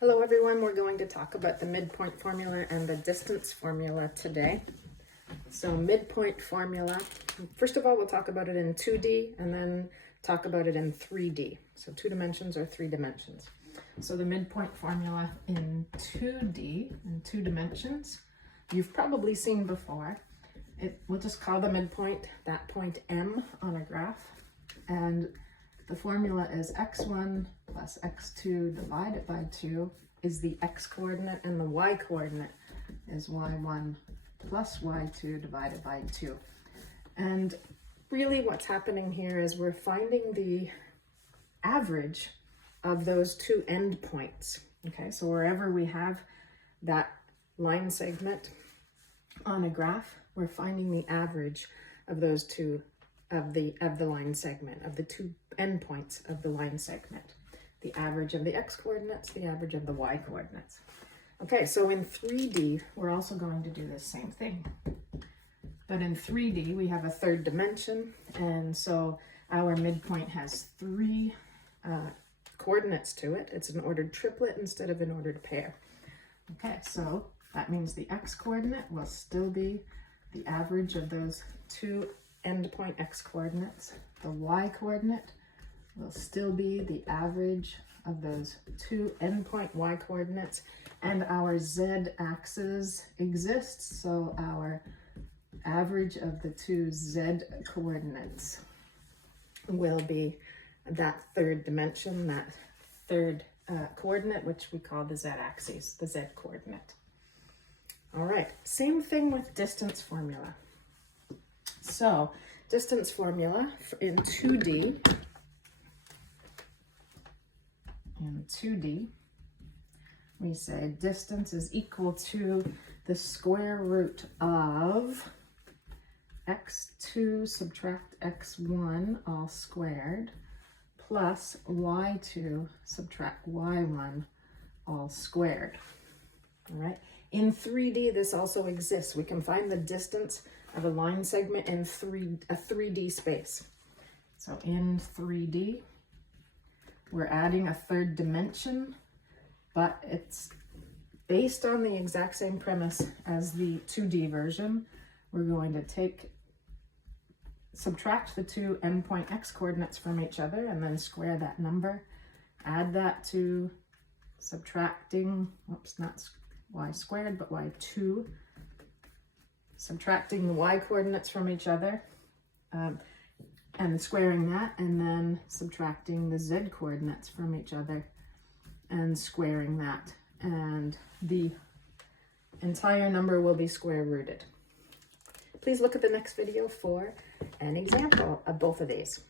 Hello everyone, we're going to talk about the midpoint formula and the distance formula today. So midpoint formula, first of all we'll talk about it in 2D and then talk about it in 3D. So 2 dimensions or 3 dimensions. So the midpoint formula in 2D, in 2 dimensions, you've probably seen before. We'll just call the midpoint that point M on a graph, and the formula is x1 plus x2 divided by 2 is the x coordinate, and the y coordinate is y1 plus y2 divided by 2. And really what's happening here is we're finding the average of those 2 endpoints. Okay, so wherever we have that line segment on a graph, we're finding the average of those two of the line segment, of the 2 endpoints of the line segment. The average of the x coordinates, the average of the y coordinates. Okay, so in 3D, we're also going to do the same thing. But in 3D, we have a 3rd dimension, and so our midpoint has 3 coordinates to it. It's an ordered triplet instead of an ordered pair. Okay, so that means the x coordinate will still be the average of those 2 endpoint x coordinates. The y coordinate will still be the average of those 2 endpoint y coordinates, and our z axis exists, so our average of the 2 z coordinates will be that 3rd dimension, that 3rd coordinate, which we call the z-axis, the z coordinate. All right, same thing with distance formula. So distance formula in 2D, we say distance is equal to the square root of x2 subtract x1 all squared plus y2 subtract y1 all squared. All right. In 3D, this also exists. We can find the distance of a line segment in a 3D space. So in 3D, we're adding a 3rd dimension, but it's based on the exact same premise as the 2D version. We're going to subtract the 2 endpoint x coordinates from each other and then square that number. Add that to subtracting, oops, not y squared, but y2, subtracting the y coordinates from each other, and squaring that, and then subtracting the z coordinates from each other and squaring that, and the entire number will be square rooted. Please look at the next video for an example of both of these.